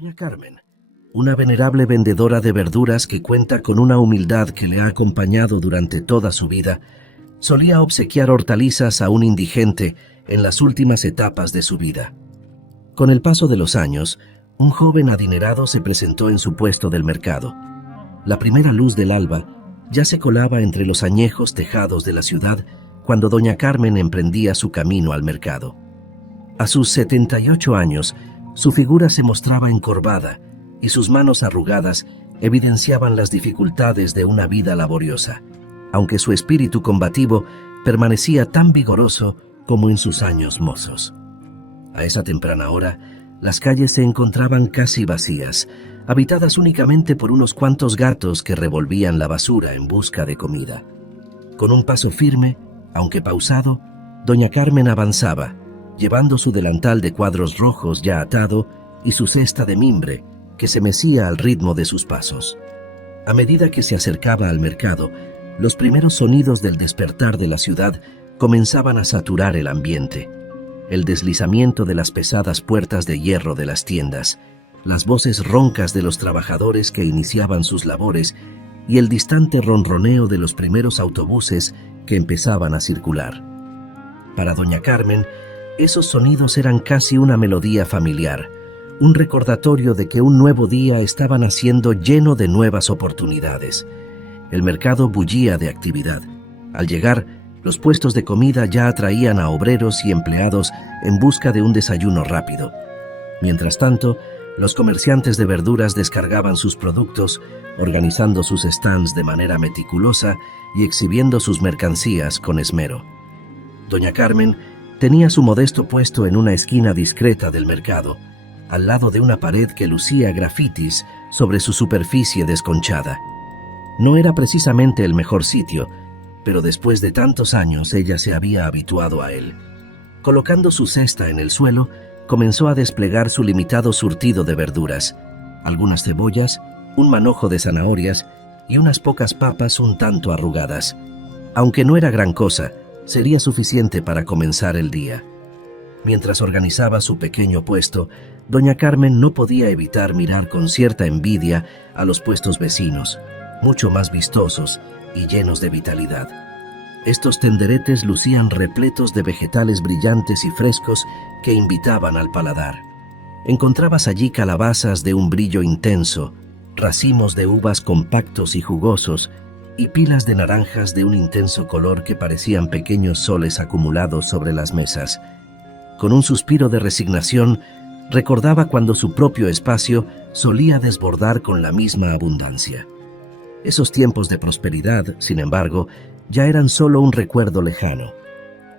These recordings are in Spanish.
Doña Carmen, una venerable vendedora de verduras que cuenta con una humildad que le ha acompañado durante toda su vida, solía obsequiar hortalizas a un indigente en las últimas etapas de su vida. Con el paso de los años, un joven adinerado se presentó en su puesto del mercado. La primera luz del alba ya se colaba entre los añejos tejados de la ciudad cuando doña Carmen emprendía su camino al mercado. A sus 78 años, su figura se mostraba encorvada y sus manos arrugadas evidenciaban las dificultades de una vida laboriosa, aunque su espíritu combativo permanecía tan vigoroso como en sus años mozos. A esa temprana hora, las calles se encontraban casi vacías, habitadas únicamente por unos cuantos gatos que revolvían la basura en busca de comida. Con un paso firme, aunque pausado, doña Carmen avanzaba, llevando su delantal de cuadros rojos ya atado y su cesta de mimbre, que se mecía al ritmo de sus pasos. A medida que se acercaba al mercado, los primeros sonidos del despertar de la ciudad comenzaban a saturar el ambiente. El deslizamiento de las pesadas puertas de hierro de las tiendas, las voces roncas de los trabajadores que iniciaban sus labores y el distante ronroneo de los primeros autobuses que empezaban a circular. Para doña Carmen, esos sonidos eran casi una melodía familiar, un recordatorio de que un nuevo día estaba naciendo lleno de nuevas oportunidades. El mercado bullía de actividad. Al llegar, los puestos de comida ya atraían a obreros y empleados en busca de un desayuno rápido. Mientras tanto, los comerciantes de verduras descargaban sus productos, organizando sus stands de manera meticulosa y exhibiendo sus mercancías con esmero. Doña Carmen tenía su modesto puesto en una esquina discreta del mercado, al lado de una pared que lucía grafitis sobre su superficie desconchada. No era precisamente el mejor sitio, pero después de tantos años ella se había habituado a él. Colocando su cesta en el suelo, comenzó a desplegar su limitado surtido de verduras, algunas cebollas, un manojo de zanahorias y unas pocas papas un tanto arrugadas. Aunque no era gran cosa, sería suficiente para comenzar el día. Mientras organizaba su pequeño puesto, doña Carmen no podía evitar mirar con cierta envidia a los puestos vecinos, mucho más vistosos y llenos de vitalidad. Estos tenderetes lucían repletos de vegetales brillantes y frescos que invitaban al paladar. Encontrabas allí calabazas de un brillo intenso, racimos de uvas compactos y jugosos, y pilas de naranjas de un intenso color que parecían pequeños soles acumulados sobre las mesas. Con un suspiro de resignación, recordaba cuando su propio espacio solía desbordar con la misma abundancia. Esos tiempos de prosperidad, sin embargo, ya eran solo un recuerdo lejano.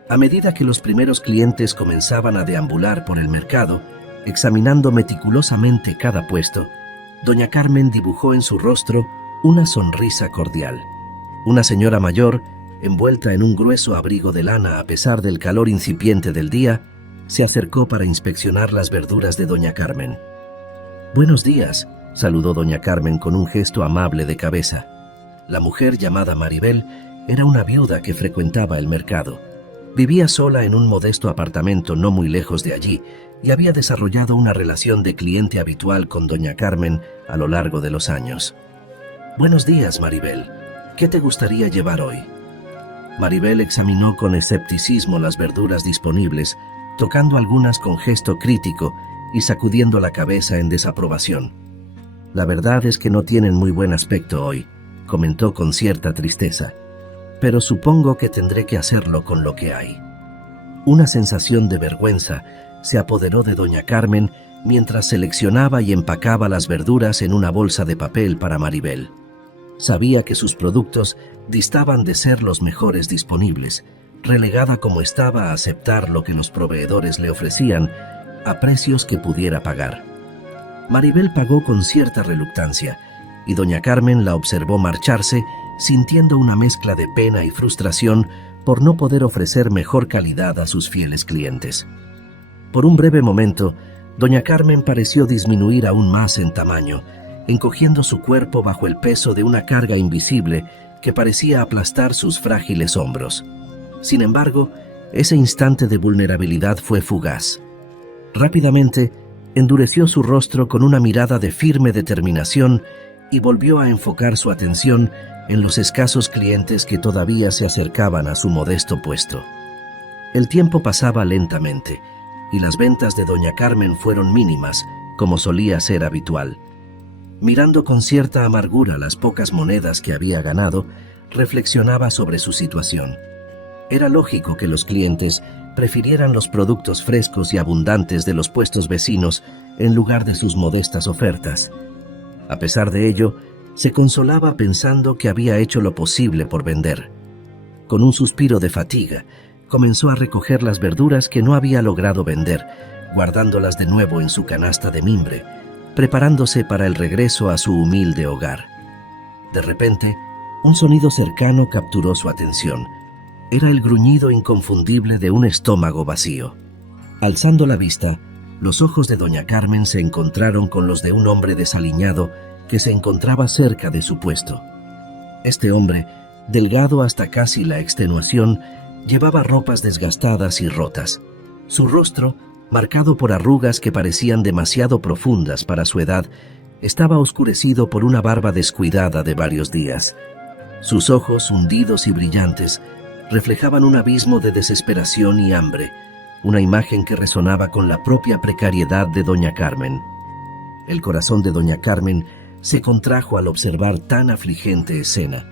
A medida que los primeros clientes comenzaban a deambular por el mercado, examinando meticulosamente cada puesto, doña Carmen dibujó en su rostro una sonrisa cordial. Una señora mayor, envuelta en un grueso abrigo de lana a pesar del calor incipiente del día, se acercó para inspeccionar las verduras de doña Carmen. «Buenos días», saludó doña Carmen con un gesto amable de cabeza. La mujer llamada Maribel era una viuda que frecuentaba el mercado. Vivía sola en un modesto apartamento no muy lejos de allí y había desarrollado una relación de cliente habitual con doña Carmen a lo largo de los años. «Buenos días, Maribel. ¿Qué te gustaría llevar hoy?». Maribel examinó con escepticismo las verduras disponibles, tocando algunas con gesto crítico y sacudiendo la cabeza en desaprobación. «La verdad es que no tienen muy buen aspecto hoy», comentó con cierta tristeza, «pero supongo que tendré que hacerlo con lo que hay». Una sensación de vergüenza se apoderó de doña Carmen mientras seleccionaba y empacaba las verduras en una bolsa de papel para Maribel. Sabía que sus productos distaban de ser los mejores disponibles, relegada como estaba a aceptar lo que los proveedores le ofrecían a precios que pudiera pagar. Maribel pagó con cierta reluctancia y doña Carmen la observó marcharse sintiendo una mezcla de pena y frustración por no poder ofrecer mejor calidad a sus fieles clientes. Por un breve momento, doña Carmen pareció disminuir aún más en tamaño, encogiendo su cuerpo bajo el peso de una carga invisible que parecía aplastar sus frágiles hombros. Sin embargo, ese instante de vulnerabilidad fue fugaz. Rápidamente, endureció su rostro con una mirada de firme determinación y volvió a enfocar su atención en los escasos clientes que todavía se acercaban a su modesto puesto. El tiempo pasaba lentamente y las ventas de doña Carmen fueron mínimas, como solía ser habitual. Mirando con cierta amargura las pocas monedas que había ganado, reflexionaba sobre su situación. Era lógico que los clientes prefirieran los productos frescos y abundantes de los puestos vecinos en lugar de sus modestas ofertas. A pesar de ello, se consolaba pensando que había hecho lo posible por vender. Con un suspiro de fatiga, comenzó a recoger las verduras que no había logrado vender, guardándolas de nuevo en su canasta de mimbre, preparándose para el regreso a su humilde hogar. De repente, un sonido cercano capturó su atención. Era el gruñido inconfundible de un estómago vacío. Alzando la vista, los ojos de doña Carmen se encontraron con los de un hombre desaliñado que se encontraba cerca de su puesto. Este hombre, delgado hasta casi la extenuación, llevaba ropas desgastadas y rotas. Su rostro, marcado por arrugas que parecían demasiado profundas para su edad, estaba oscurecido por una barba descuidada de varios días. Sus ojos, hundidos y brillantes, reflejaban un abismo de desesperación y hambre, una imagen que resonaba con la propia precariedad de doña Carmen. El corazón de doña Carmen se contrajo al observar tan afligente escena.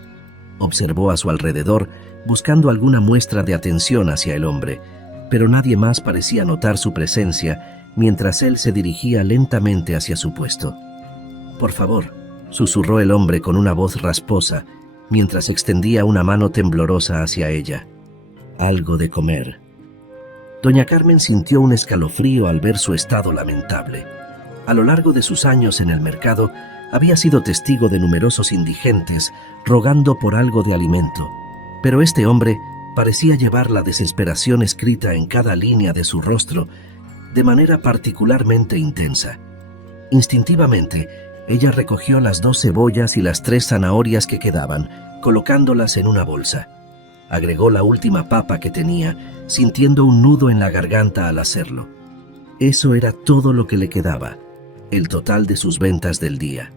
Observó a su alrededor, buscando alguna muestra de atención hacia el hombre, pero nadie más parecía notar su presencia mientras él se dirigía lentamente hacia su puesto. «Por favor», susurró el hombre con una voz rasposa, mientras extendía una mano temblorosa hacia ella. «Algo de comer». Doña Carmen sintió un escalofrío al ver su estado lamentable. A lo largo de sus años en el mercado, había sido testigo de numerosos indigentes rogando por algo de alimento, pero este hombre parecía llevar la desesperación escrita en cada línea de su rostro de manera particularmente intensa. Instintivamente, ella recogió las 2 cebollas y las 3 zanahorias que quedaban, colocándolas en una bolsa. Agregó la última papa que tenía, sintiendo un nudo en la garganta al hacerlo. Eso era todo lo que le quedaba, el total de sus ventas del día.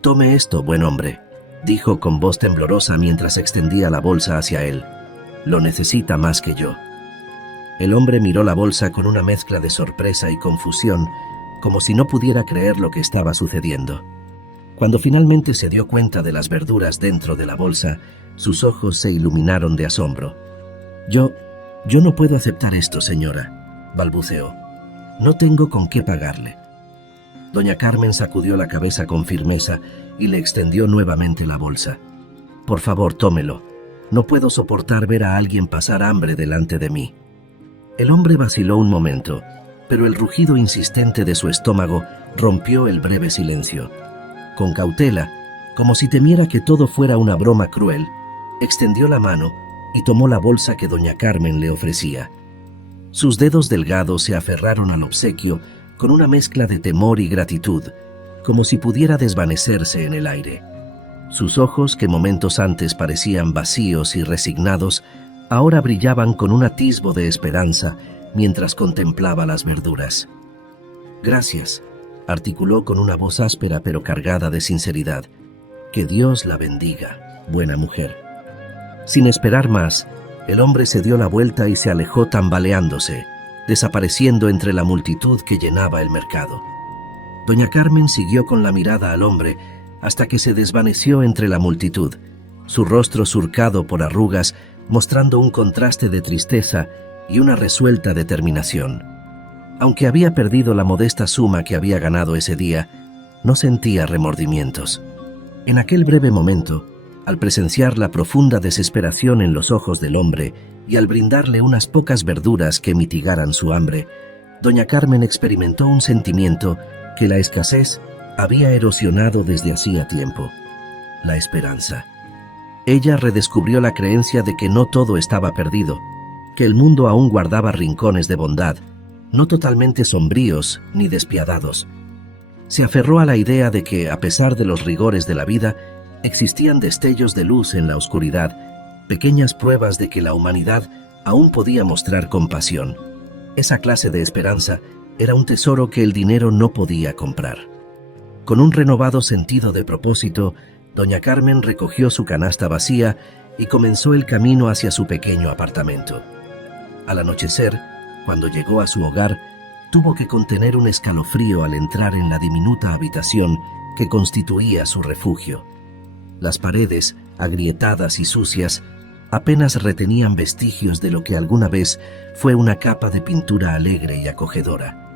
«Tome esto, buen hombre», dijo con voz temblorosa mientras extendía la bolsa hacia él. «Lo necesita más que yo». El hombre miró la bolsa con una mezcla de sorpresa y confusión, como si no pudiera creer lo que estaba sucediendo. Cuando finalmente se dio cuenta de las verduras dentro de la bolsa, sus ojos se iluminaron de asombro. Yo no puedo aceptar esto, señora», balbuceó. «No tengo con qué pagarle». Doña Carmen sacudió la cabeza con firmeza y le extendió nuevamente la bolsa. «Por favor, tómelo. No puedo soportar ver a alguien pasar hambre delante de mí». El hombre vaciló un momento, pero el rugido insistente de su estómago rompió el breve silencio. Con cautela, como si temiera que todo fuera una broma cruel, extendió la mano y tomó la bolsa que doña Carmen le ofrecía. Sus dedos delgados se aferraron al obsequio con una mezcla de temor y gratitud, como si pudiera desvanecerse en el aire. Sus ojos, que momentos antes parecían vacíos y resignados, ahora brillaban con un atisbo de esperanza mientras contemplaba las verduras. «Gracias», articuló con una voz áspera pero cargada de sinceridad. «Que Dios la bendiga, buena mujer». Sin esperar más, el hombre se dio la vuelta y se alejó tambaleándose, desapareciendo entre la multitud que llenaba el mercado. Doña Carmen siguió con la mirada al hombre hasta que se desvaneció entre la multitud, su rostro surcado por arrugas, mostrando un contraste de tristeza y una resuelta determinación. Aunque había perdido la modesta suma que había ganado ese día, no sentía remordimientos. En aquel breve momento, al presenciar la profunda desesperación en los ojos del hombre y al brindarle unas pocas verduras que mitigaran su hambre, doña Carmen experimentó un sentimiento que la escasez había erosionado desde hacía tiempo: la esperanza. Ella redescubrió la creencia de que no todo estaba perdido, que el mundo aún guardaba rincones de bondad, no totalmente sombríos ni despiadados. Se aferró a la idea de que, a pesar de los rigores de la vida, existían destellos de luz en la oscuridad, pequeñas pruebas de que la humanidad aún podía mostrar compasión. Esa clase de esperanza Era un tesoro que el dinero no podía comprar. Con un renovado sentido de propósito, doña Carmen recogió su canasta vacía y comenzó el camino hacia su pequeño apartamento. Al anochecer, cuando llegó a su hogar, tuvo que contener un escalofrío al entrar en la diminuta habitación que constituía su refugio. Las paredes, agrietadas y sucias, apenas retenían vestigios de lo que alguna vez fue una capa de pintura alegre y acogedora.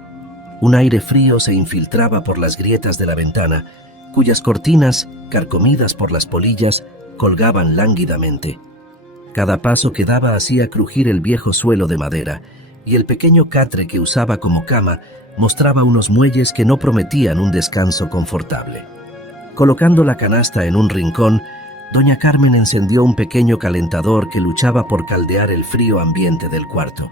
Un aire frío se infiltraba por las grietas de la ventana, cuyas cortinas, carcomidas por las polillas, colgaban lánguidamente. Cada paso que daba hacía crujir el viejo suelo de madera, y el pequeño catre que usaba como cama mostraba unos muelles que no prometían un descanso confortable. Colocando la canasta en un rincón, doña Carmen encendió un pequeño calentador que luchaba por caldear el frío ambiente del cuarto.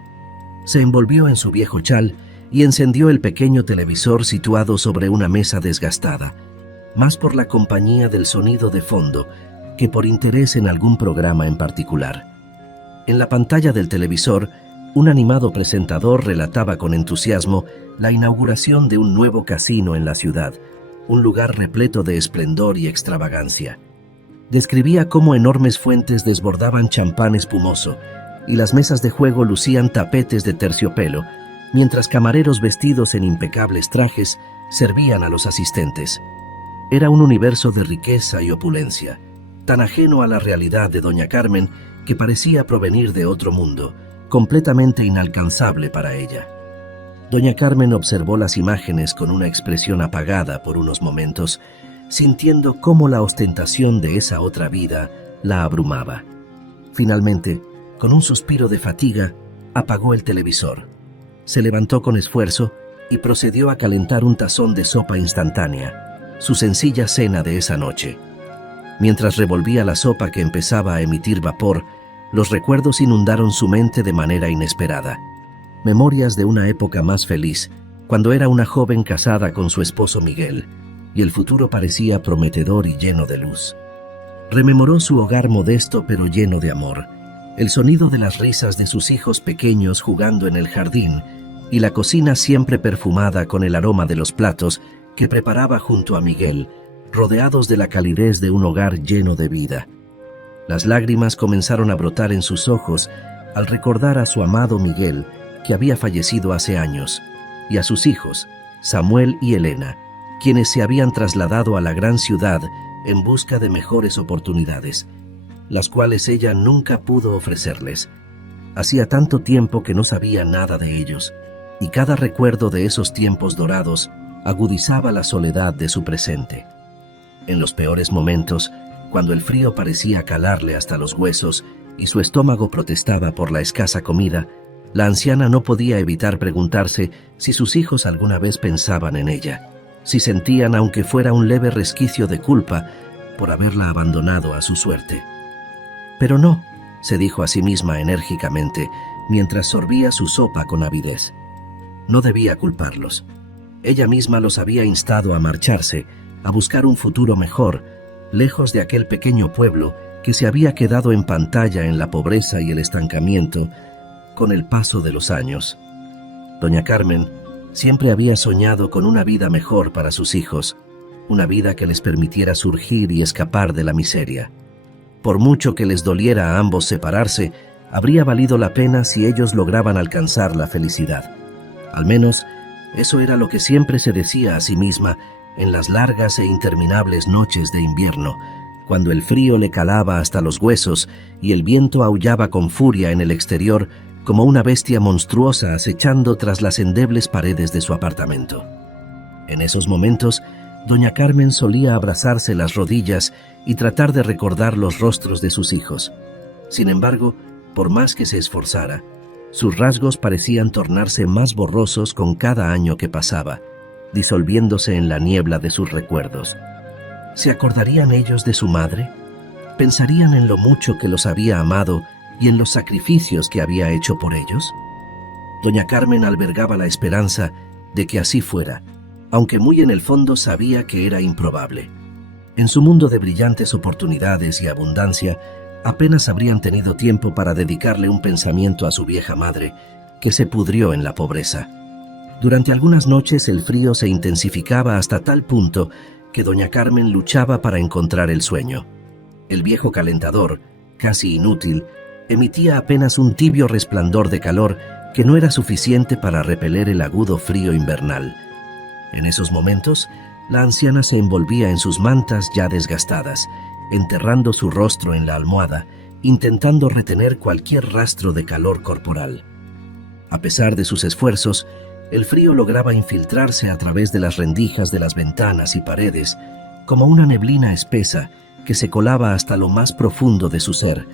Se envolvió en su viejo chal y encendió el pequeño televisor situado sobre una mesa desgastada, más por la compañía del sonido de fondo que por interés en algún programa en particular. En la pantalla del televisor, un animado presentador relataba con entusiasmo la inauguración de un nuevo casino en la ciudad, un lugar repleto de esplendor y extravagancia. Describía cómo enormes fuentes desbordaban champán espumoso y las mesas de juego lucían tapetes de terciopelo, mientras camareros vestidos en impecables trajes servían a los asistentes. Era un universo de riqueza y opulencia, tan ajeno a la realidad de doña Carmen que parecía provenir de otro mundo, completamente inalcanzable para ella. Doña Carmen observó las imágenes con una expresión apagada por unos momentos, sintiendo cómo la ostentación de esa otra vida la abrumaba. Finalmente, con un suspiro de fatiga, apagó el televisor. Se levantó con esfuerzo y procedió a calentar un tazón de sopa instantánea, su sencilla cena de esa noche. Mientras revolvía la sopa que empezaba a emitir vapor, los recuerdos inundaron su mente de manera inesperada. Memorias de una época más feliz, cuando era una joven casada con su esposo Miguel, y el futuro parecía prometedor y lleno de luz. Rememoró su hogar modesto pero lleno de amor, el sonido de las risas de sus hijos pequeños jugando en el jardín y la cocina siempre perfumada con el aroma de los platos que preparaba junto a Miguel, rodeados de la calidez de un hogar lleno de vida. Las lágrimas comenzaron a brotar en sus ojos al recordar a su amado Miguel, que había fallecido hace años, y a sus hijos, Samuel y Elena, quienes se habían trasladado a la gran ciudad en busca de mejores oportunidades, las cuales ella nunca pudo ofrecerles. Hacía tanto tiempo que no sabía nada de ellos, y cada recuerdo de esos tiempos dorados agudizaba la soledad de su presente. En los peores momentos, cuando el frío parecía calarle hasta los huesos y su estómago protestaba por la escasa comida, la anciana no podía evitar preguntarse si sus hijos alguna vez pensaban en ella, si sentían aunque fuera un leve resquicio de culpa por haberla abandonado a su suerte. Pero no, se dijo a sí misma enérgicamente, mientras sorbía su sopa con avidez. No debía culparlos. Ella misma los había instado a marcharse, a buscar un futuro mejor, lejos de aquel pequeño pueblo que se había quedado en pantalla en la pobreza y el estancamiento con el paso de los años. Doña Carmen siempre había soñado con una vida mejor para sus hijos, una vida que les permitiera surgir y escapar de la miseria. Por mucho que les doliera a ambos separarse, habría valido la pena si ellos lograban alcanzar la felicidad. Al menos, eso era lo que siempre se decía a sí misma en las largas e interminables noches de invierno, cuando el frío le calaba hasta los huesos y el viento aullaba con furia en el exterior como una bestia monstruosa acechando tras las endebles paredes de su apartamento. En esos momentos, doña Carmen solía abrazarse las rodillas y tratar de recordar los rostros de sus hijos. Sin embargo, por más que se esforzara, sus rasgos parecían tornarse más borrosos con cada año que pasaba, disolviéndose en la niebla de sus recuerdos. ¿Se acordarían ellos de su madre? ¿Pensarían en lo mucho que los había amado y en los sacrificios que había hecho por ellos? Doña Carmen albergaba la esperanza de que así fuera, aunque muy en el fondo sabía que era improbable. En su mundo de brillantes oportunidades y abundancia, apenas habrían tenido tiempo para dedicarle un pensamiento a su vieja madre, que se pudrió en la pobreza. Durante algunas noches el frío se intensificaba hasta tal punto que doña Carmen luchaba para encontrar el sueño. El viejo calentador, casi inútil, emitía apenas un tibio resplandor de calor que no era suficiente para repeler el agudo frío invernal. En esos momentos, la anciana se envolvía en sus mantas ya desgastadas, enterrando su rostro en la almohada, intentando retener cualquier rastro de calor corporal. A pesar de sus esfuerzos, el frío lograba infiltrarse a través de las rendijas de las ventanas y paredes, como una neblina espesa que se colaba hasta lo más profundo de su ser,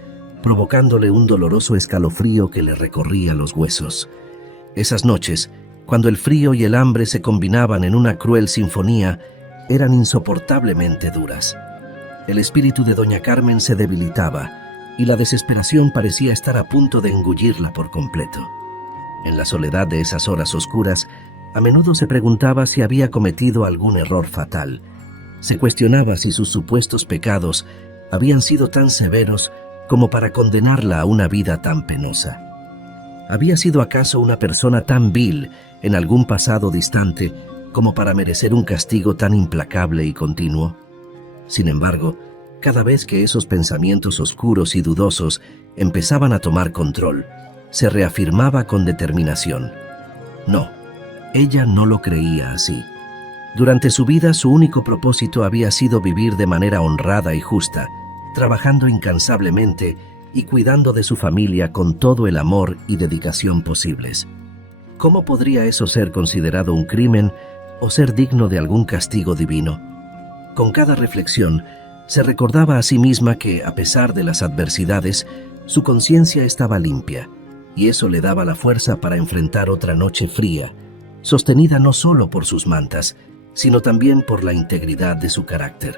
provocándole un doloroso escalofrío que le recorría los huesos. Esas noches, cuando el frío y el hambre se combinaban en una cruel sinfonía, eran insoportablemente duras. El espíritu de doña Carmen se debilitaba y la desesperación parecía estar a punto de engullirla por completo. En la soledad de esas horas oscuras, a menudo se preguntaba si había cometido algún error fatal. Se cuestionaba si sus supuestos pecados habían sido tan severos como para condenarla a una vida tan penosa. ¿Había sido acaso una persona tan vil en algún pasado distante como para merecer un castigo tan implacable y continuo? Sin embargo, cada vez que esos pensamientos oscuros y dudosos empezaban a tomar control, se reafirmaba con determinación. No, ella no lo creía así. Durante su vida su único propósito había sido vivir de manera honrada y justa, trabajando incansablemente y cuidando de su familia con todo el amor y dedicación posibles. ¿Cómo podría eso ser considerado un crimen o ser digno de algún castigo divino? Con cada reflexión, se recordaba a sí misma que, a pesar de las adversidades, su conciencia estaba limpia, y eso le daba la fuerza para enfrentar otra noche fría, sostenida no solo por sus mantas, sino también por la integridad de su carácter.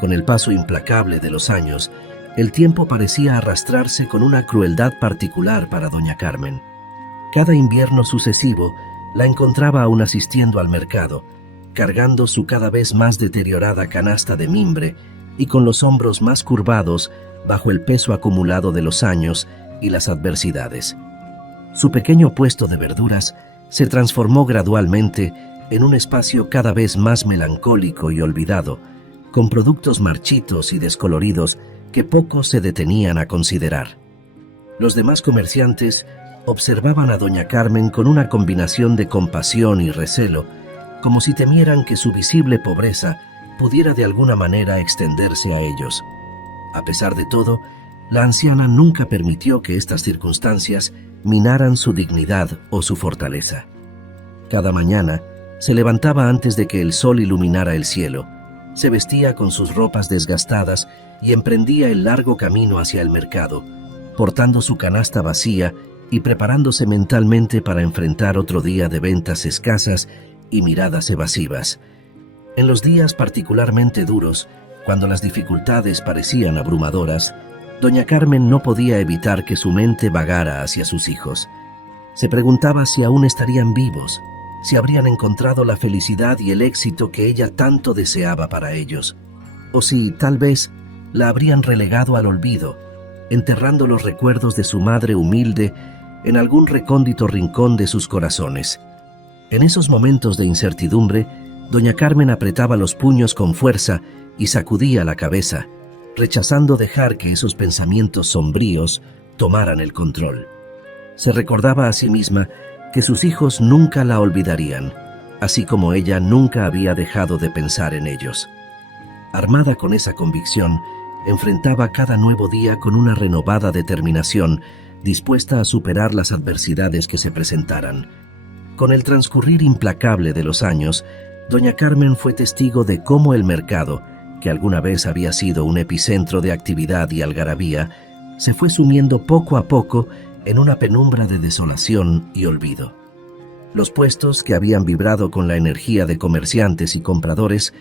Con el paso implacable de los años, el tiempo parecía arrastrarse con una crueldad particular para doña Carmen. Cada invierno sucesivo la encontraba aún asistiendo al mercado, cargando su cada vez más deteriorada canasta de mimbre y con los hombros más curvados bajo el peso acumulado de los años y las adversidades. Su pequeño puesto de verduras se transformó gradualmente en un espacio cada vez más melancólico y olvidado, con productos marchitos y descoloridos que pocos se detenían a considerar. Los demás comerciantes observaban a doña Carmen con una combinación de compasión y recelo, como si temieran que su visible pobreza pudiera de alguna manera extenderse a ellos. A pesar de todo, la anciana nunca permitió que estas circunstancias minaran su dignidad o su fortaleza. Cada mañana se levantaba antes de que el sol iluminara el cielo, se vestía con sus ropas desgastadas y emprendía el largo camino hacia el mercado, portando su canasta vacía y preparándose mentalmente para enfrentar otro día de ventas escasas y miradas evasivas. En los días particularmente duros, cuando las dificultades parecían abrumadoras, doña Carmen no podía evitar que su mente vagara hacia sus hijos. Se preguntaba si aún estarían vivos, si habrían encontrado la felicidad y el éxito que ella tanto deseaba para ellos, o si, tal vez, la habrían relegado al olvido, enterrando los recuerdos de su madre humilde en algún recóndito rincón de sus corazones. En esos momentos de incertidumbre, doña Carmen apretaba los puños con fuerza y sacudía la cabeza, rechazando dejar que esos pensamientos sombríos tomaran el control. Se recordaba a sí misma que sus hijos nunca la olvidarían, así como ella nunca había dejado de pensar en ellos. Armada con esa convicción, enfrentaba cada nuevo día con una renovada determinación, dispuesta a superar las adversidades que se presentaran. Con el transcurrir implacable de los años, doña Carmen fue testigo de cómo el mercado, que alguna vez había sido un epicentro de actividad y algarabía, se fue sumiendo poco a poco en una penumbra de desolación y olvido. Los puestos, que habían vibrado con la energía de comerciantes y compradores,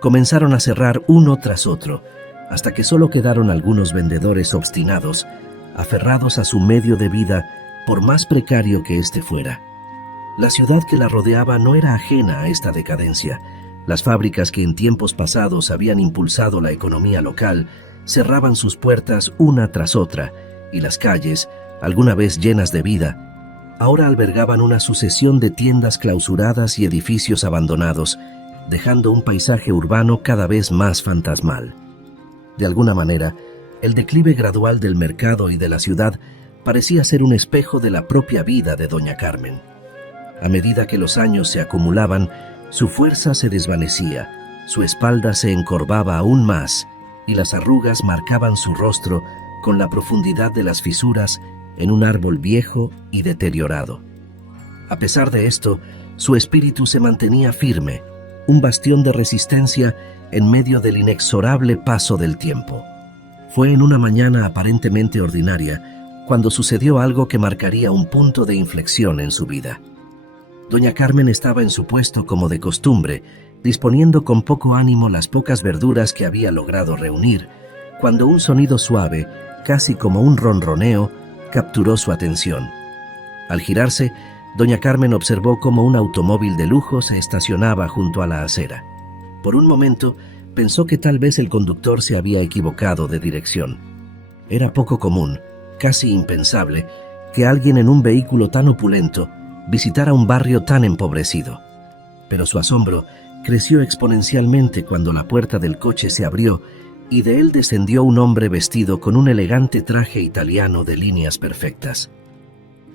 comenzaron a cerrar uno tras otro, hasta que solo quedaron algunos vendedores obstinados, aferrados a su medio de vida, por más precario que éste fuera. La ciudad que la rodeaba no era ajena a esta decadencia. Las fábricas que en tiempos pasados habían impulsado la economía local cerraban sus puertas una tras otra, y las calles, alguna vez llenas de vida, ahora albergaban una sucesión de tiendas clausuradas y edificios abandonados, dejando un paisaje urbano cada vez más fantasmal. De alguna manera, el declive gradual del mercado y de la ciudad parecía ser un espejo de la propia vida de doña Carmen. A medida que los años se acumulaban, su fuerza se desvanecía, su espalda se encorvaba aún más y las arrugas marcaban su rostro con la profundidad de las fisuras en un árbol viejo y deteriorado. A pesar de esto, su espíritu se mantenía firme, un bastión de resistencia en medio del inexorable paso del tiempo. Fue en una mañana aparentemente ordinaria cuando sucedió algo que marcaría un punto de inflexión en su vida. Doña Carmen estaba en su puesto como de costumbre, disponiendo con poco ánimo las pocas verduras que había logrado reunir, cuando un sonido suave, casi como un ronroneo, capturó su atención. Al girarse, doña Carmen observó cómo un automóvil de lujo se estacionaba junto a la acera. Por un momento, pensó que tal vez el conductor se había equivocado de dirección. Era poco común, casi impensable, que alguien en un vehículo tan opulento visitara un barrio tan empobrecido. Pero su asombro creció exponencialmente cuando la puerta del coche se abrió y de él descendió un hombre vestido con un elegante traje italiano de líneas perfectas.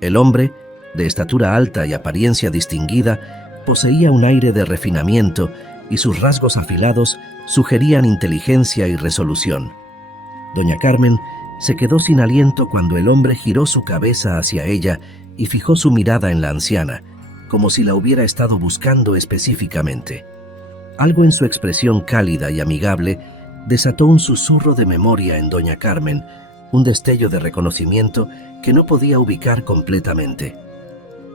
El hombre, de estatura alta y apariencia distinguida, poseía un aire de refinamiento y sus rasgos afilados sugerían inteligencia y resolución. Doña Carmen se quedó sin aliento cuando el hombre giró su cabeza hacia ella y fijó su mirada en la anciana, como si la hubiera estado buscando específicamente. Algo en su expresión cálida y amigable desató un susurro de memoria en doña Carmen, un destello de reconocimiento que no podía ubicar completamente.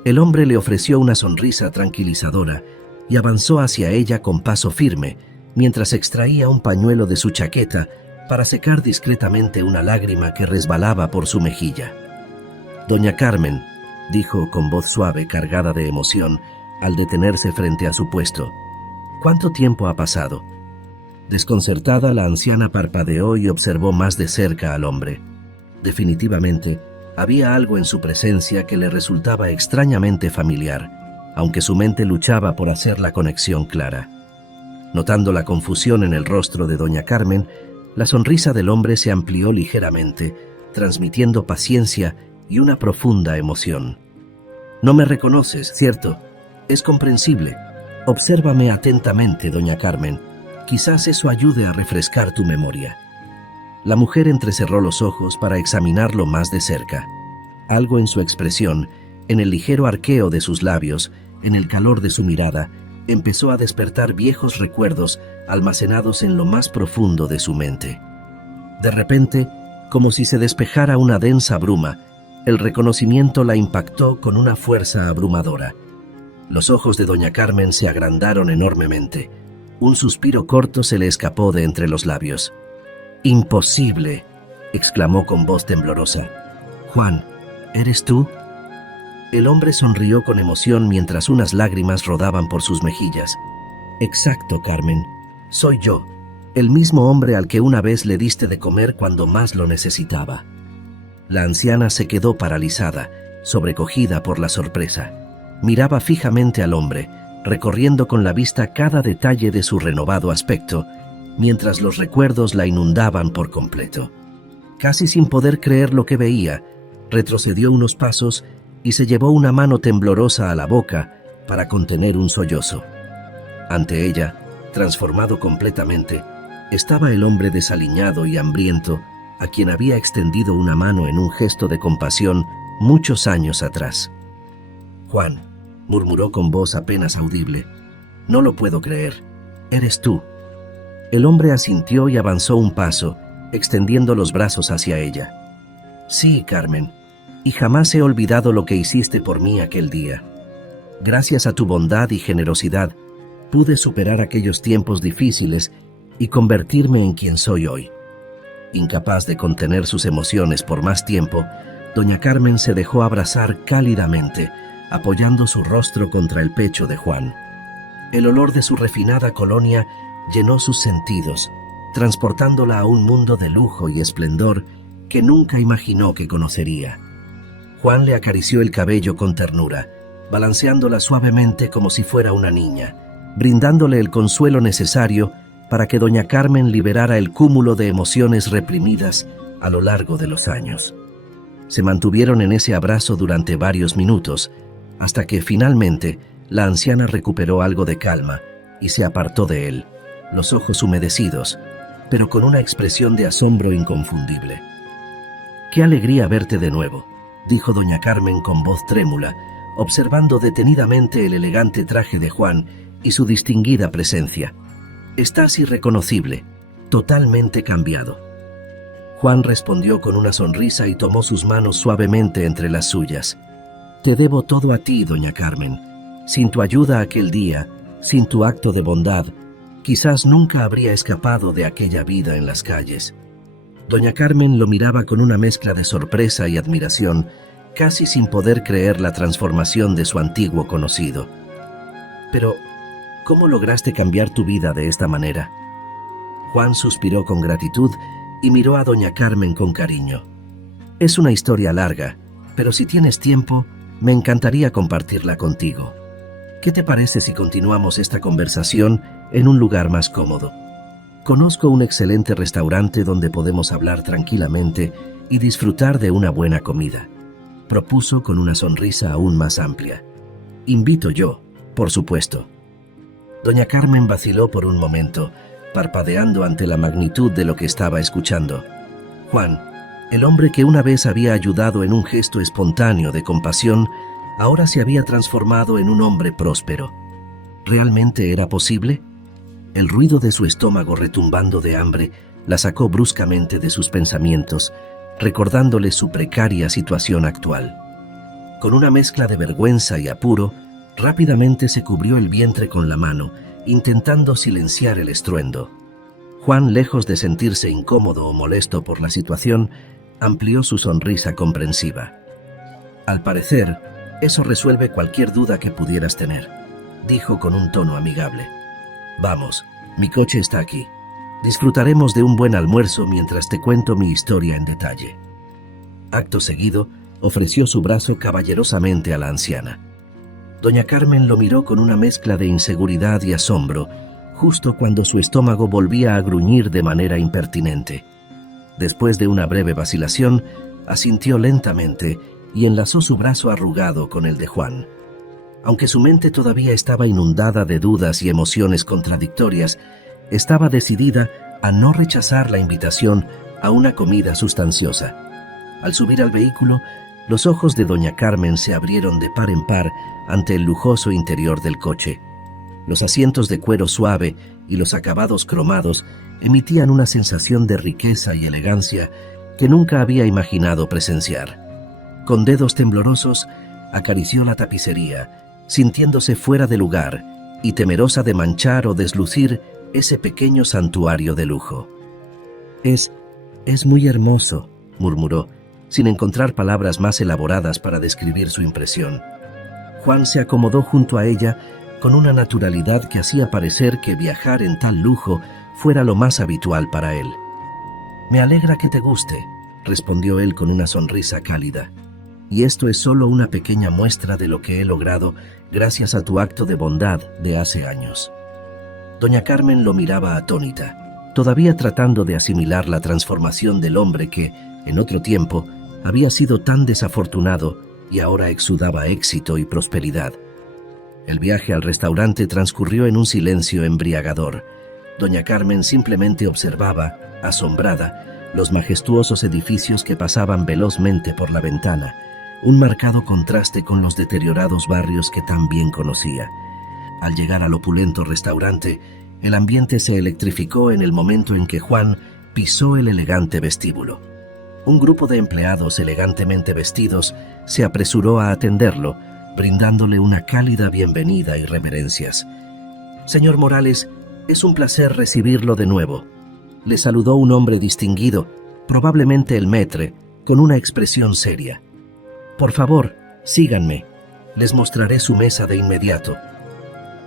El hombre le ofreció una sonrisa tranquilizadora y avanzó hacia ella con paso firme, mientras extraía un pañuelo de su chaqueta para secar discretamente una lágrima que resbalaba por su mejilla. «Doña Carmen», dijo con voz suave cargada de emoción al detenerse frente a su puesto, «¿cuánto tiempo ha pasado?». Desconcertada, la anciana parpadeó y observó más de cerca al hombre. Definitivamente, había algo en su presencia que le resultaba extrañamente familiar, aunque su mente luchaba por hacer la conexión clara. Notando la confusión en el rostro de doña Carmen, la sonrisa del hombre se amplió ligeramente, transmitiendo paciencia y una profunda emoción. «No me reconoces, ¿cierto? Es comprensible. Obsérvame atentamente, doña Carmen. Quizás eso ayude a refrescar tu memoria». La mujer entrecerró los ojos para examinarlo más de cerca. Algo en su expresión, en el ligero arqueo de sus labios, en el calor de su mirada, empezó a despertar viejos recuerdos almacenados en lo más profundo de su mente. De repente, como si se despejara una densa bruma, el reconocimiento la impactó con una fuerza abrumadora. Los ojos de doña Carmen se agrandaron enormemente. Un suspiro corto se le escapó de entre los labios. «¡Imposible!», exclamó con voz temblorosa. «Juan, ¿eres tú?». El hombre sonrió con emoción mientras unas lágrimas rodaban por sus mejillas. «Exacto, Carmen. Soy yo, el mismo hombre al que una vez le diste de comer cuando más lo necesitaba». La anciana se quedó paralizada, sobrecogida por la sorpresa. Miraba fijamente al hombre, recorriendo con la vista cada detalle de su renovado aspecto, mientras los recuerdos la inundaban por completo. Casi sin poder creer lo que veía, retrocedió unos pasos y se llevó una mano temblorosa a la boca para contener un sollozo. Ante ella, transformado completamente, estaba el hombre desaliñado y hambriento a quien había extendido una mano en un gesto de compasión muchos años atrás. «Juan», murmuró con voz apenas audible, «no lo puedo creer. Eres tú». El hombre asintió y avanzó un paso, extendiendo los brazos hacia ella. «Sí, Carmen, y jamás he olvidado lo que hiciste por mí aquel día. Gracias a tu bondad y generosidad, pude superar aquellos tiempos difíciles y convertirme en quien soy hoy». Incapaz de contener sus emociones por más tiempo, doña Carmen se dejó abrazar cálidamente, apoyando su rostro contra el pecho de Juan. El olor de su refinada colonia llenó sus sentidos, transportándola a un mundo de lujo y esplendor que nunca imaginó que conocería. Juan le acarició el cabello con ternura, balanceándola suavemente como si fuera una niña, brindándole el consuelo necesario para que doña Carmen liberara el cúmulo de emociones reprimidas a lo largo de los años. Se mantuvieron en ese abrazo durante varios minutos, hasta que finalmente la anciana recuperó algo de calma y se apartó de él, los ojos humedecidos, pero con una expresión de asombro inconfundible. «Qué alegría verte de nuevo», dijo doña Carmen con voz trémula, observando detenidamente el elegante traje de Juan y su distinguida presencia. «Estás irreconocible, totalmente cambiado». Juan respondió con una sonrisa y tomó sus manos suavemente entre las suyas. «Te debo todo a ti, doña Carmen. Sin tu ayuda aquel día, sin tu acto de bondad, quizás nunca habría escapado de aquella vida en las calles». Doña Carmen lo miraba con una mezcla de sorpresa y admiración, casi sin poder creer la transformación de su antiguo conocido. «Pero, ¿cómo lograste cambiar tu vida de esta manera?». Juan suspiró con gratitud y miró a doña Carmen con cariño. «Es una historia larga, pero si tienes tiempo, me encantaría compartirla contigo. ¿Qué te parece si continuamos esta conversación en un lugar más cómodo? Conozco un excelente restaurante donde podemos hablar tranquilamente y disfrutar de una buena comida», propuso con una sonrisa aún más amplia. «Invito yo, por supuesto». Doña Carmen vaciló por un momento, parpadeando ante la magnitud de lo que estaba escuchando. Juan, el hombre que una vez había ayudado en un gesto espontáneo de compasión, ahora se había transformado en un hombre próspero. ¿Realmente era posible? El ruido de su estómago retumbando de hambre la sacó bruscamente de sus pensamientos, recordándole su precaria situación actual. Con una mezcla de vergüenza y apuro, rápidamente se cubrió el vientre con la mano, intentando silenciar el estruendo. Juan, lejos de sentirse incómodo o molesto por la situación, amplió su sonrisa comprensiva. «Al parecer, eso resuelve cualquier duda que pudieras tener», dijo con un tono amigable. «Vamos, mi coche está aquí. Disfrutaremos de un buen almuerzo mientras te cuento mi historia en detalle». Acto seguido, ofreció su brazo caballerosamente a la anciana. Doña Carmen lo miró con una mezcla de inseguridad y asombro, justo cuando su estómago volvía a gruñir de manera impertinente. Después de una breve vacilación, asintió lentamente y enlazó su brazo arrugado con el de Juan. Aunque su mente todavía estaba inundada de dudas y emociones contradictorias, estaba decidida a no rechazar la invitación a una comida sustanciosa. Al subir al vehículo, los ojos de doña Carmen se abrieron de par en par ante el lujoso interior del coche. Los asientos de cuero suave y los acabados cromados emitían una sensación de riqueza y elegancia que nunca había imaginado presenciar. Con dedos temblorosos, acarició la tapicería, sintiéndose fuera de lugar y temerosa de manchar o deslucir ese pequeño santuario de lujo. Es muy hermoso», murmuró, sin encontrar palabras más elaboradas para describir su impresión. Juan se acomodó junto a ella con una naturalidad que hacía parecer que viajar en tal lujo fuera lo más habitual para él. «Me alegra que te guste», respondió él con una sonrisa cálida. «Y esto es solo una pequeña muestra de lo que he logrado gracias a tu acto de bondad de hace años». Doña Carmen lo miraba atónita, todavía tratando de asimilar la transformación del hombre que, en otro tiempo, había sido tan desafortunado y ahora exudaba éxito y prosperidad. El viaje al restaurante transcurrió en un silencio embriagador. Doña Carmen simplemente observaba, asombrada, los majestuosos edificios que pasaban velozmente por la ventana, un marcado contraste con los deteriorados barrios que tan bien conocía. Al llegar al opulento restaurante, el ambiente se electrificó en el momento en que Juan pisó el elegante vestíbulo. Un grupo de empleados elegantemente vestidos se apresuró a atenderlo, brindándole una cálida bienvenida y reverencias. «Señor Morales, es un placer recibirlo de nuevo», le saludó un hombre distinguido, probablemente el maître, con una expresión seria. «Por favor, síganme. Les mostraré su mesa de inmediato».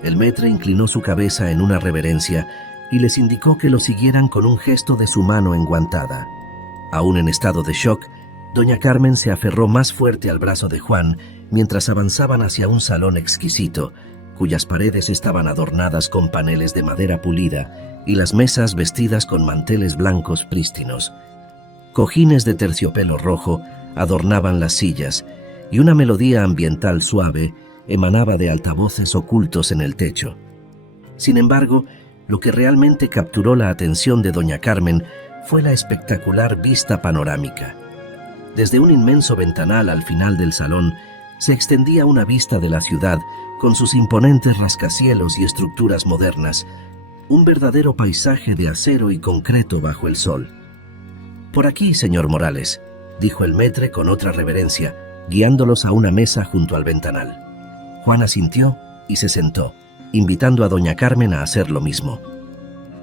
El maître inclinó su cabeza en una reverencia y les indicó que lo siguieran con un gesto de su mano enguantada. Aún en estado de shock, Doña Carmen se aferró más fuerte al brazo de Juan mientras avanzaban hacia un salón exquisito, cuyas paredes estaban adornadas con paneles de madera pulida y las mesas vestidas con manteles blancos prístinos. Cojines de terciopelo rojo adornaban las sillas y una melodía ambiental suave emanaba de altavoces ocultos en el techo. Sin embargo, lo que realmente capturó la atención de doña Carmen fue la espectacular vista panorámica. Desde un inmenso ventanal al final del salón se extendía una vista de la ciudad con sus imponentes rascacielos y estructuras modernas, un verdadero paisaje de acero y concreto bajo el sol. «Por aquí, señor Morales», dijo el maître con otra reverencia, guiándolos a una mesa junto al ventanal. Juan asintió y se sentó, invitando a doña Carmen a hacer lo mismo.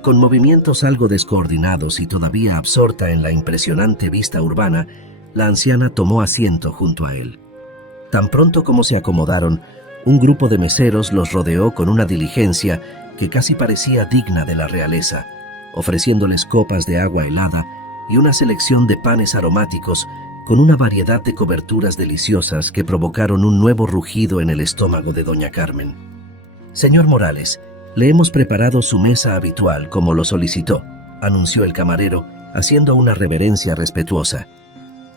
Con movimientos algo descoordinados y todavía absorta en la impresionante vista urbana, la anciana tomó asiento junto a él. Tan pronto como se acomodaron, un grupo de meseros los rodeó con una diligencia que casi parecía digna de la realeza, ofreciéndoles copas de agua helada y una selección de panes aromáticos con una variedad de coberturas deliciosas que provocaron un nuevo rugido en el estómago de doña Carmen. «Señor Morales, le hemos preparado su mesa habitual como lo solicitó», anunció el camarero, haciendo una reverencia respetuosa.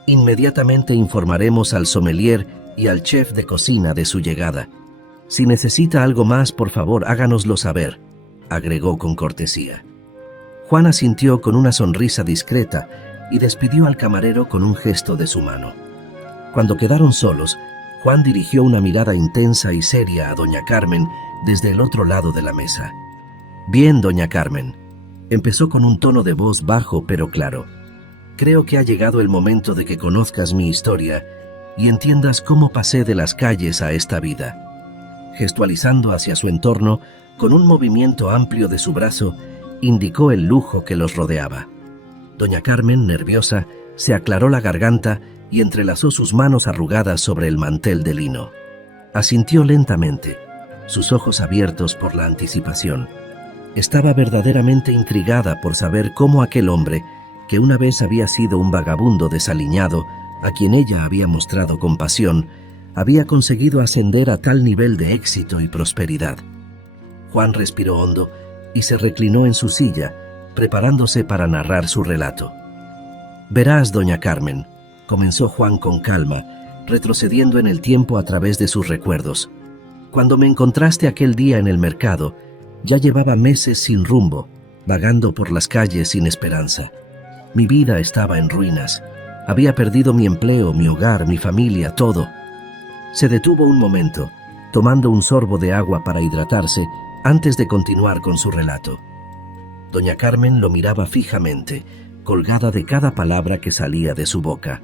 «Inmediatamente informaremos al sommelier y al chef de cocina de su llegada. Si necesita algo más, por favor, háganoslo saber», agregó con cortesía. Juan asintió con una sonrisa discreta y despidió al camarero con un gesto de su mano. Cuando quedaron solos, Juan dirigió una mirada intensa y seria a doña Carmen desde el otro lado de la mesa. «Bien, doña Carmen», empezó con un tono de voz bajo pero claro. «Creo que ha llegado el momento de que conozcas mi historia y entiendas cómo pasé de las calles a esta vida». Gestualizando hacia su entorno, con un movimiento amplio de su brazo, indicó el lujo que los rodeaba. Doña Carmen, nerviosa, se aclaró la garganta y entrelazó sus manos arrugadas sobre el mantel de lino. Asintió lentamente, sus ojos abiertos por la anticipación. Estaba verdaderamente intrigada por saber cómo aquel hombre, que una vez había sido un vagabundo desaliñado, a quien ella había mostrado compasión, había conseguido ascender a tal nivel de éxito y prosperidad. Juan respiró hondo y se reclinó en su silla, preparándose para narrar su relato. «Verás, doña Carmen», comenzó Juan con calma, retrocediendo en el tiempo a través de sus recuerdos. «Cuando me encontraste aquel día en el mercado, ya llevaba meses sin rumbo, vagando por las calles sin esperanza. Mi vida estaba en ruinas. Había perdido mi empleo, mi hogar, mi familia, todo». Se detuvo un momento, tomando un sorbo de agua para hidratarse, antes de continuar con su relato. Doña Carmen lo miraba fijamente, colgada de cada palabra que salía de su boca.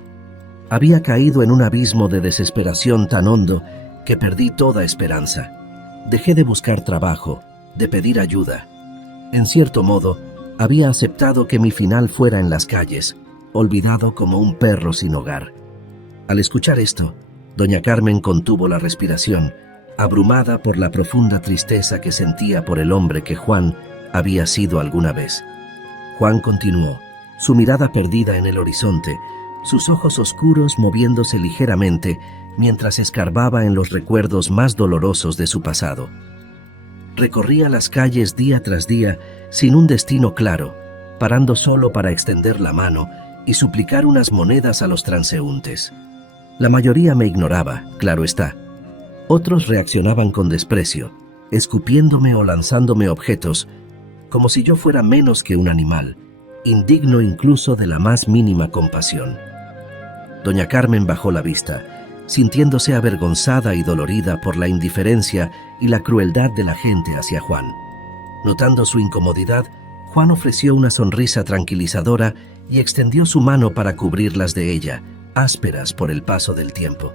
Había caído en un abismo de desesperación tan hondo que perdí toda esperanza. Dejé de buscar trabajo, de pedir ayuda. En cierto modo, había aceptado que mi final fuera en las calles, olvidado como un perro sin hogar. Al escuchar esto, doña Carmen contuvo la respiración, abrumada por la profunda tristeza que sentía por el hombre que Juan había sido alguna vez. Juan continuó, su mirada perdida en el horizonte, sus ojos oscuros moviéndose ligeramente mientras escarbaba en los recuerdos más dolorosos de su pasado. Recorría las calles día tras día sin un destino claro, parando solo para extender la mano y suplicar unas monedas a los transeúntes. La mayoría me ignoraba, claro está. Otros reaccionaban con desprecio, escupiéndome o lanzándome objetos, como si yo fuera menos que un animal, indigno incluso de la más mínima compasión. Doña Carmen bajó la vista, sintiéndose avergonzada y dolorida por la indiferencia y la crueldad de la gente hacia Juan. Notando su incomodidad, Juan ofreció una sonrisa tranquilizadora y extendió su mano para cubrirlas de ella, ásperas por el paso del tiempo.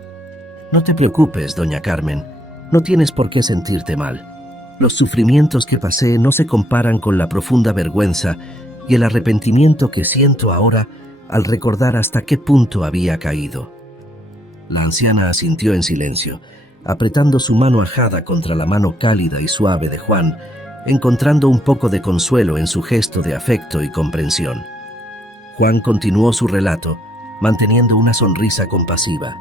«No te preocupes, doña Carmen, no tienes por qué sentirte mal. Los sufrimientos que pasé no se comparan con la profunda vergüenza y el arrepentimiento que siento ahora al recordar hasta qué punto había caído». La anciana asintió en silencio, apretando su mano ajada contra la mano cálida y suave de Juan, encontrando un poco de consuelo en su gesto de afecto y comprensión. Juan continuó su relato, manteniendo una sonrisa compasiva.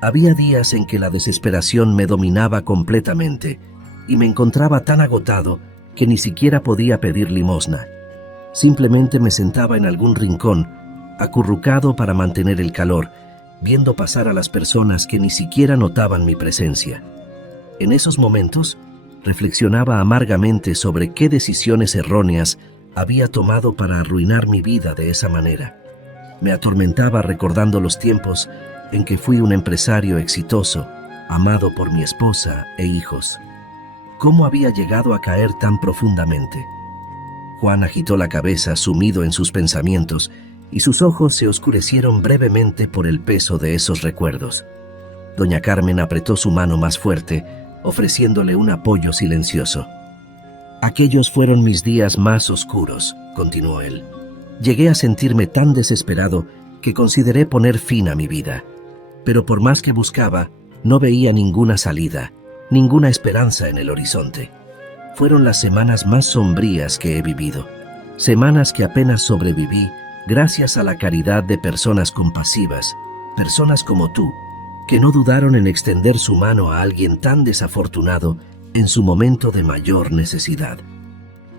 Había días en que la desesperación me dominaba completamente y me encontraba tan agotado que ni siquiera podía pedir limosna. Simplemente me sentaba en algún rincón, acurrucado para mantener el calor, viendo pasar a las personas que ni siquiera notaban mi presencia. En esos momentos, reflexionaba amargamente sobre qué decisiones erróneas había tomado para arruinar mi vida de esa manera. Me atormentaba recordando los tiempos en que fui un empresario exitoso, amado por mi esposa e hijos. ¿Cómo había llegado a caer tan profundamente? Juan agitó la cabeza sumido en sus pensamientos y sus ojos se oscurecieron brevemente por el peso de esos recuerdos. Doña Carmen apretó su mano más fuerte, ofreciéndole un apoyo silencioso. Aquellos fueron mis días más oscuros, continuó él. Llegué a sentirme tan desesperado que consideré poner fin a mi vida. Pero por más que buscaba, no veía ninguna salida, ninguna esperanza en el horizonte. Fueron las semanas más sombrías que he vivido. Semanas que apenas sobreviví gracias a la caridad de personas compasivas, personas como tú, que no dudaron en extender su mano a alguien tan desafortunado en su momento de mayor necesidad.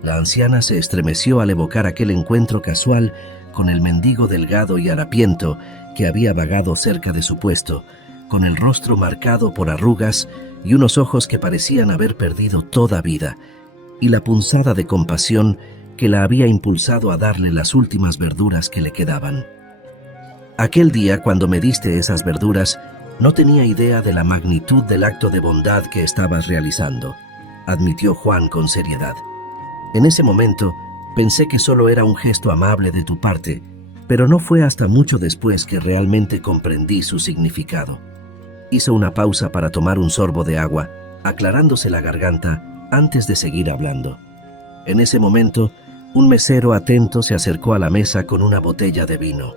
La anciana se estremeció al evocar aquel encuentro casual con el mendigo delgado y harapiento que había vagado cerca de su puesto, con el rostro marcado por arrugas y unos ojos que parecían haber perdido toda vida, y la punzada de compasión que la había impulsado a darle las últimas verduras que le quedaban. Aquel día, cuando me diste esas verduras, no tenía idea de la magnitud del acto de bondad que estabas realizando, admitió Juan con seriedad. En ese momento, pensé que solo era un gesto amable de tu parte, pero no fue hasta mucho después que realmente comprendí su significado. Hizo una pausa para tomar un sorbo de agua, aclarándose la garganta antes de seguir hablando. En ese momento, un mesero atento se acercó a la mesa con una botella de vino.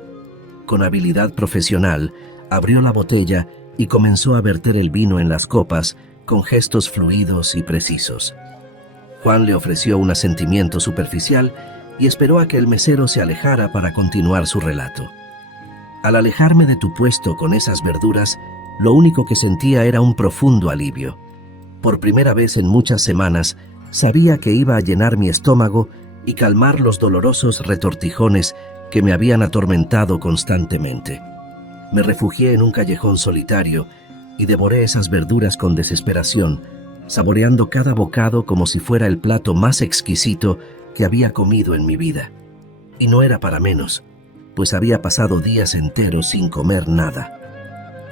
Con habilidad profesional, abrió la botella y comenzó a verter el vino en las copas con gestos fluidos y precisos. Juan le ofreció un asentimiento superficial y esperó a que el mesero se alejara para continuar su relato. Al alejarme de tu puesto con esas verduras, lo único que sentía era un profundo alivio. Por primera vez en muchas semanas, sabía que iba a llenar mi estómago y calmar los dolorosos retortijones que me habían atormentado constantemente. Me refugié en un callejón solitario y devoré esas verduras con desesperación, saboreando cada bocado como si fuera el plato más exquisito que había comido en mi vida. Y no era para menos, pues había pasado días enteros sin comer nada.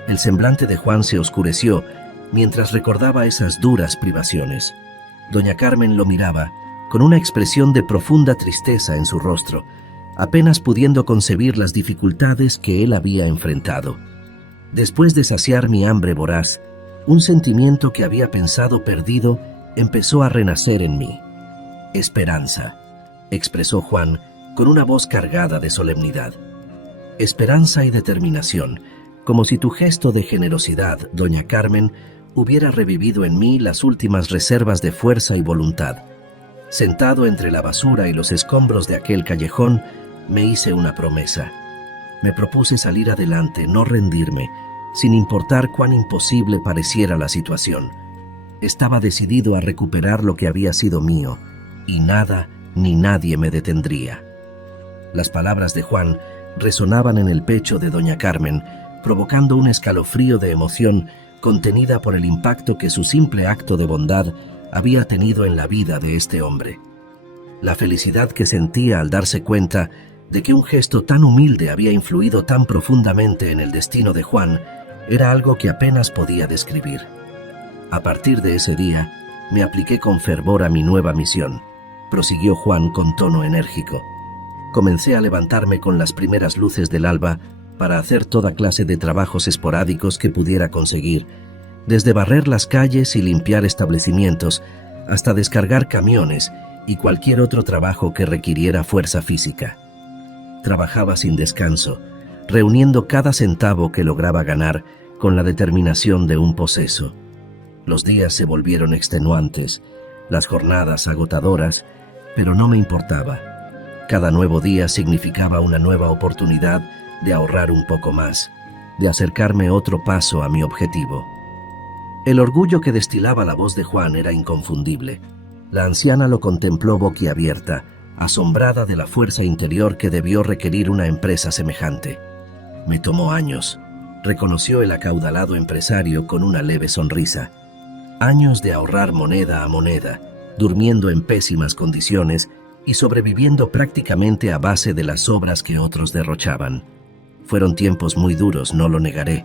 El semblante de Juan se oscureció mientras recordaba esas duras privaciones. Doña Carmen lo miraba, con una expresión de profunda tristeza en su rostro, apenas pudiendo concebir las dificultades que él había enfrentado. Después de saciar mi hambre voraz, un sentimiento que había pensado perdido empezó a renacer en mí. Esperanza, expresó Juan con una voz cargada de solemnidad. Esperanza y determinación, como si tu gesto de generosidad, doña Carmen, hubiera revivido en mí las últimas reservas de fuerza y voluntad. Sentado entre la basura y los escombros de aquel callejón, me hice una promesa. Me propuse salir adelante, no rendirme, sin importar cuán imposible pareciera la situación. Estaba decidido a recuperar lo que había sido mío, y nada ni nadie me detendría. Las palabras de Juan resonaban en el pecho de doña Carmen, provocando un escalofrío de emoción contenida por el impacto que su simple acto de bondad había tenido en la vida de este hombre. La felicidad que sentía al darse cuenta de que un gesto tan humilde había influido tan profundamente en el destino de Juan era algo que apenas podía describir. A partir de ese día, me apliqué con fervor a mi nueva misión, prosiguió Juan con tono enérgico. Comencé a levantarme con las primeras luces del alba para hacer toda clase de trabajos esporádicos que pudiera conseguir, desde barrer las calles y limpiar establecimientos hasta descargar camiones y cualquier otro trabajo que requiriera fuerza física. Trabajaba sin descanso, reuniendo cada centavo que lograba ganar con la determinación de un poseso. Los días se volvieron extenuantes, las jornadas agotadoras, pero no me importaba. Cada nuevo día significaba una nueva oportunidad de ahorrar un poco más, de acercarme otro paso a mi objetivo. El orgullo que destilaba la voz de Juan era inconfundible. La anciana lo contempló boquiabierta, asombrada de la fuerza interior que debió requerir una empresa semejante. Me tomó años, reconoció el acaudalado empresario con una leve sonrisa. Años de ahorrar moneda a moneda, durmiendo en pésimas condiciones y sobreviviendo prácticamente a base de las obras que otros derrochaban. Fueron tiempos muy duros, no lo negaré.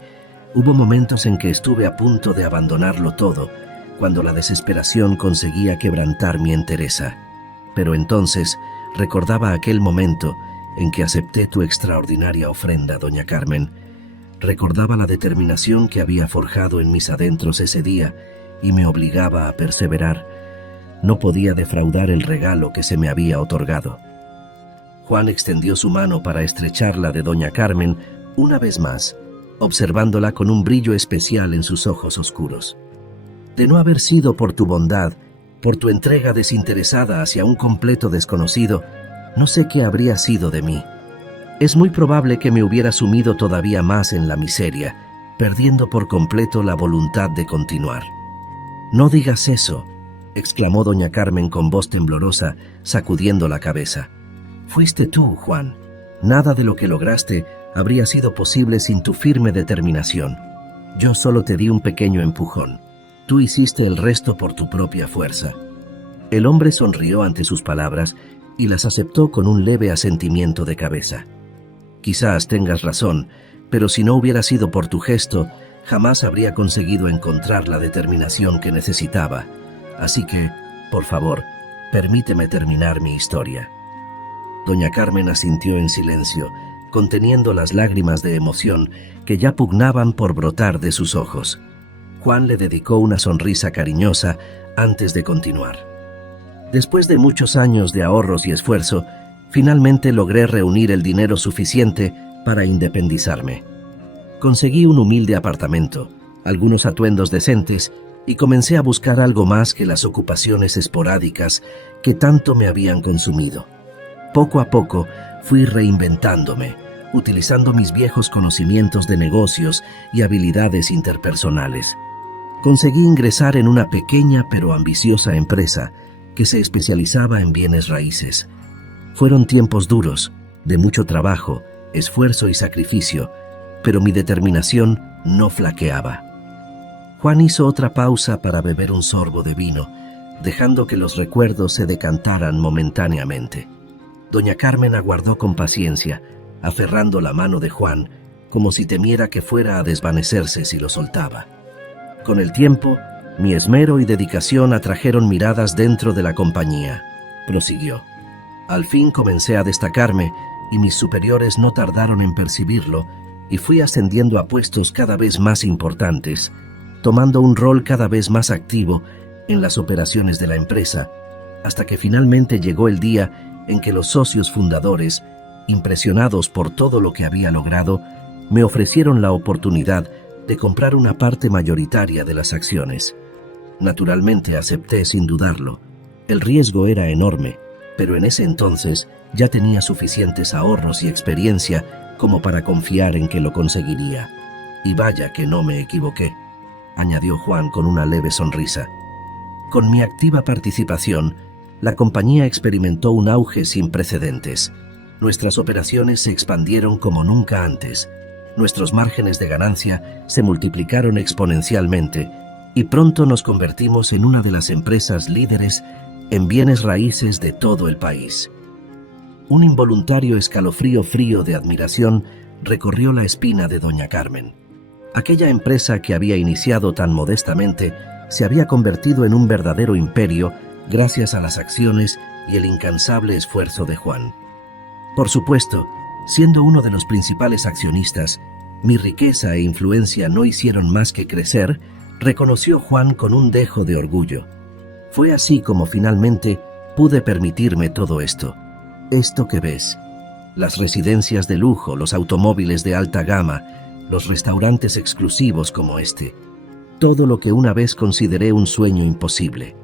Hubo momentos en que estuve a punto de abandonarlo todo, cuando la desesperación conseguía quebrantar mi entereza. Pero entonces recordaba aquel momento en que acepté tu extraordinaria ofrenda, doña Carmen. Recordaba la determinación que había forjado en mis adentros ese día y me obligaba a perseverar. No podía defraudar el regalo que se me había otorgado. Juan extendió su mano para estrecharla de doña Carmen una vez más, observándola con un brillo especial en sus ojos oscuros. De no haber sido por tu bondad, por tu entrega desinteresada hacia un completo desconocido, no sé qué habría sido de mí. Es muy probable que me hubiera sumido todavía más en la miseria, perdiendo por completo la voluntad de continuar. «No digas eso», exclamó doña Carmen con voz temblorosa, sacudiendo la cabeza. «Fuiste tú, Juan. Nada de lo que lograste habría sido posible sin tu firme determinación. Yo solo te di un pequeño empujón. Tú hiciste el resto por tu propia fuerza». El hombre sonrió ante sus palabras y las aceptó con un leve asentimiento de cabeza. «Quizás tengas razón, pero si no hubiera sido por tu gesto, jamás habría conseguido encontrar la determinación que necesitaba. Así que, por favor, permíteme terminar mi historia». Doña Carmen asintió en silencio, conteniendo las lágrimas de emoción que ya pugnaban por brotar de sus ojos. Juan le dedicó una sonrisa cariñosa antes de continuar. «Después de muchos años de ahorros y esfuerzo, finalmente logré reunir el dinero suficiente para independizarme. Conseguí un humilde apartamento, algunos atuendos decentes y comencé a buscar algo más que las ocupaciones esporádicas que tanto me habían consumido. Poco a poco fui reinventándome, utilizando mis viejos conocimientos de negocios y habilidades interpersonales. Conseguí ingresar en una pequeña pero ambiciosa empresa que se especializaba en bienes raíces. Fueron tiempos duros, de mucho trabajo, esfuerzo y sacrificio, pero mi determinación no flaqueaba. Juan hizo otra pausa para beber un sorbo de vino, dejando que los recuerdos se decantaran momentáneamente. Doña Carmen aguardó con paciencia, aferrando la mano de Juan, como si temiera que fuera a desvanecerse si lo soltaba. Con el tiempo, mi esmero y dedicación atrajeron miradas dentro de la compañía. Prosiguió. Al fin comencé a destacarme y mis superiores no tardaron en percibirlo y fui ascendiendo a puestos cada vez más importantes, tomando un rol cada vez más activo en las operaciones de la empresa, hasta que finalmente llegó el día en que los socios fundadores, impresionados por todo lo que había logrado, me ofrecieron la oportunidad de comprar una parte mayoritaria de las acciones. Naturalmente acepté sin dudarlo. El riesgo era enorme, pero en ese entonces ya tenía suficientes ahorros y experiencia como para confiar en que lo conseguiría. Y vaya que no me equivoqué, añadió Juan con una leve sonrisa. Con mi activa participación, la compañía experimentó un auge sin precedentes. Nuestras operaciones se expandieron como nunca antes. Nuestros márgenes de ganancia se multiplicaron exponencialmente y pronto nos convertimos en una de las empresas líderes en bienes raíces de todo el país. Un involuntario escalofrío frío de admiración recorrió la espina de doña Carmen. Aquella empresa que había iniciado tan modestamente se había convertido en un verdadero imperio gracias a las acciones y el incansable esfuerzo de Juan. Por supuesto, siendo uno de los principales accionistas, mi riqueza e influencia no hicieron más que crecer, reconoció Juan con un dejo de orgullo. Fue así como finalmente pude permitirme todo esto. Esto que ves, las residencias de lujo, los automóviles de alta gama, los restaurantes exclusivos como este, todo lo que una vez consideré un sueño imposible.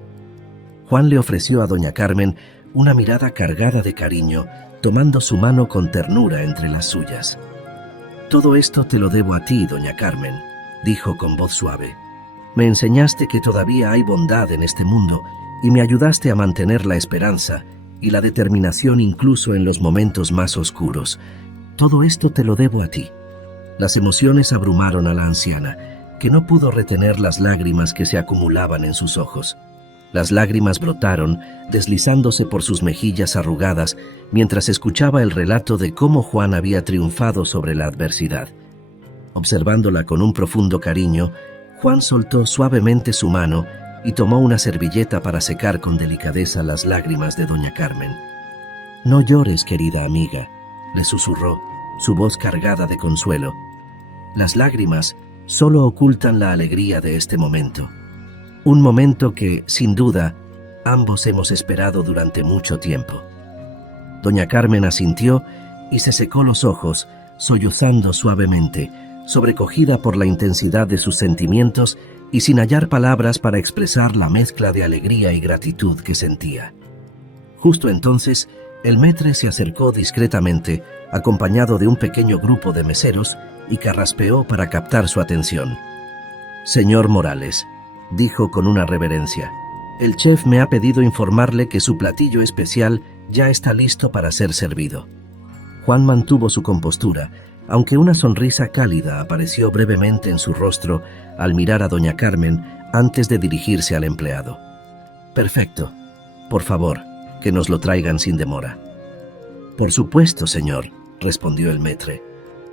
Juan le ofreció a doña Carmen una mirada cargada de cariño, tomando su mano con ternura entre las suyas. Todo esto te lo debo a ti, doña Carmen, dijo con voz suave. Me enseñaste que todavía hay bondad en este mundo y me ayudaste a mantener la esperanza y la determinación incluso en los momentos más oscuros. Todo esto te lo debo a ti. Las emociones abrumaron a la anciana, que no pudo retener las lágrimas que se acumulaban en sus ojos. Las lágrimas brotaron, deslizándose por sus mejillas arrugadas, mientras escuchaba el relato de cómo Juan había triunfado sobre la adversidad. Observándola con un profundo cariño, Juan soltó suavemente su mano y tomó una servilleta para secar con delicadeza las lágrimas de doña Carmen. «No llores, querida amiga», le susurró, su voz cargada de consuelo. «Las lágrimas solo ocultan la alegría de este momento. Un momento que, sin duda, ambos hemos esperado durante mucho tiempo». Doña Carmen asintió y se secó los ojos, sollozando suavemente, sobrecogida por la intensidad de sus sentimientos y sin hallar palabras para expresar la mezcla de alegría y gratitud que sentía. Justo entonces, el maître se acercó discretamente, acompañado de un pequeño grupo de meseros, y carraspeó para captar su atención. «Señor Morales», dijo con una reverencia, «el chef me ha pedido informarle que su platillo especial ya está listo para ser servido». Juan mantuvo su compostura, aunque una sonrisa cálida apareció brevemente en su rostro al mirar a doña Carmen antes de dirigirse al empleado. «Perfecto. Por favor, que nos lo traigan sin demora». «Por supuesto, señor», respondió el maître.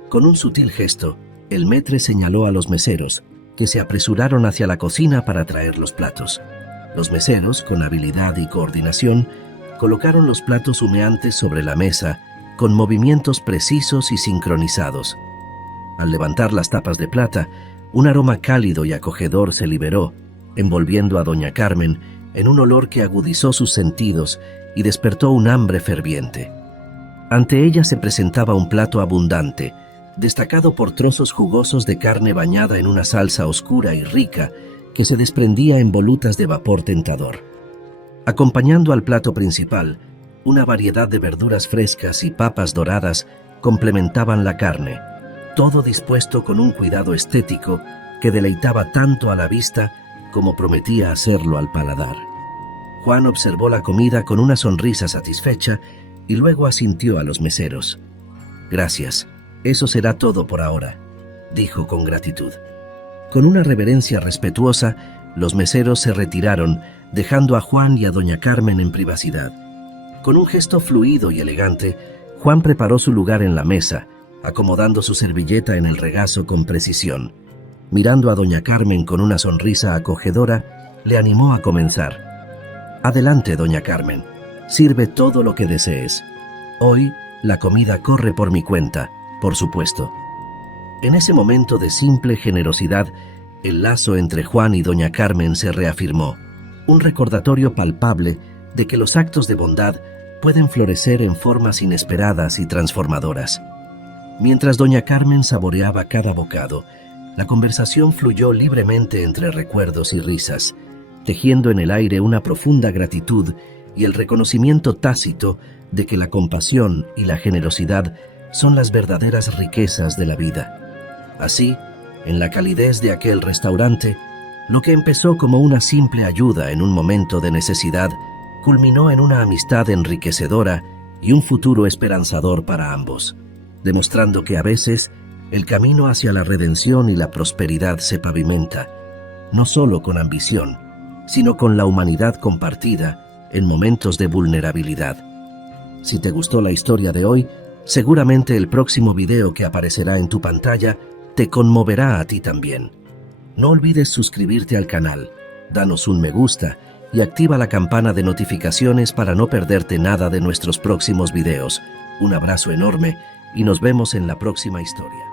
Con un sutil gesto, el maître señaló a los meseros, que se apresuraron hacia la cocina para traer los platos. Los meseros, con habilidad y coordinación, colocaron los platos humeantes sobre la mesa, con movimientos precisos y sincronizados. Al levantar las tapas de plata, un aroma cálido y acogedor se liberó, envolviendo a doña Carmen en un olor que agudizó sus sentidos y despertó un hambre ferviente. Ante ella se presentaba un plato abundante, destacado por trozos jugosos de carne bañada en una salsa oscura y rica que se desprendía en volutas de vapor tentador. Acompañando al plato principal, una variedad de verduras frescas y papas doradas complementaban la carne, todo dispuesto con un cuidado estético que deleitaba tanto a la vista como prometía hacerlo al paladar. Juan observó la comida con una sonrisa satisfecha y luego asintió a los meseros. «Gracias, eso será todo por ahora», dijo con gratitud. Con una reverencia respetuosa, los meseros se retiraron, dejando a Juan y a doña Carmen en privacidad. Con un gesto fluido y elegante, Juan preparó su lugar en la mesa, acomodando su servilleta en el regazo con precisión. Mirando a doña Carmen con una sonrisa acogedora, le animó a comenzar. «Adelante, doña Carmen, sirve todo lo que desees. Hoy la comida corre por mi cuenta, por supuesto». En ese momento de simple generosidad, el lazo entre Juan y doña Carmen se reafirmó, un recordatorio palpable de que los actos de bondad pueden florecer en formas inesperadas y transformadoras. Mientras doña Carmen saboreaba cada bocado, la conversación fluyó libremente entre recuerdos y risas, tejiendo en el aire una profunda gratitud y el reconocimiento tácito de que la compasión y la generosidad son las verdaderas riquezas de la vida. Así, en la calidez de aquel restaurante, lo que empezó como una simple ayuda en un momento de necesidad, culminó en una amistad enriquecedora y un futuro esperanzador para ambos, demostrando que a veces el camino hacia la redención y la prosperidad se pavimenta, no solo con ambición, sino con la humanidad compartida en momentos de vulnerabilidad. Si te gustó la historia de hoy, seguramente el próximo video que aparecerá en tu pantalla te conmoverá a ti también. No olvides suscribirte al canal, danos un me gusta y activa la campana de notificaciones para no perderte nada de nuestros próximos videos. Un abrazo enorme y nos vemos en la próxima historia.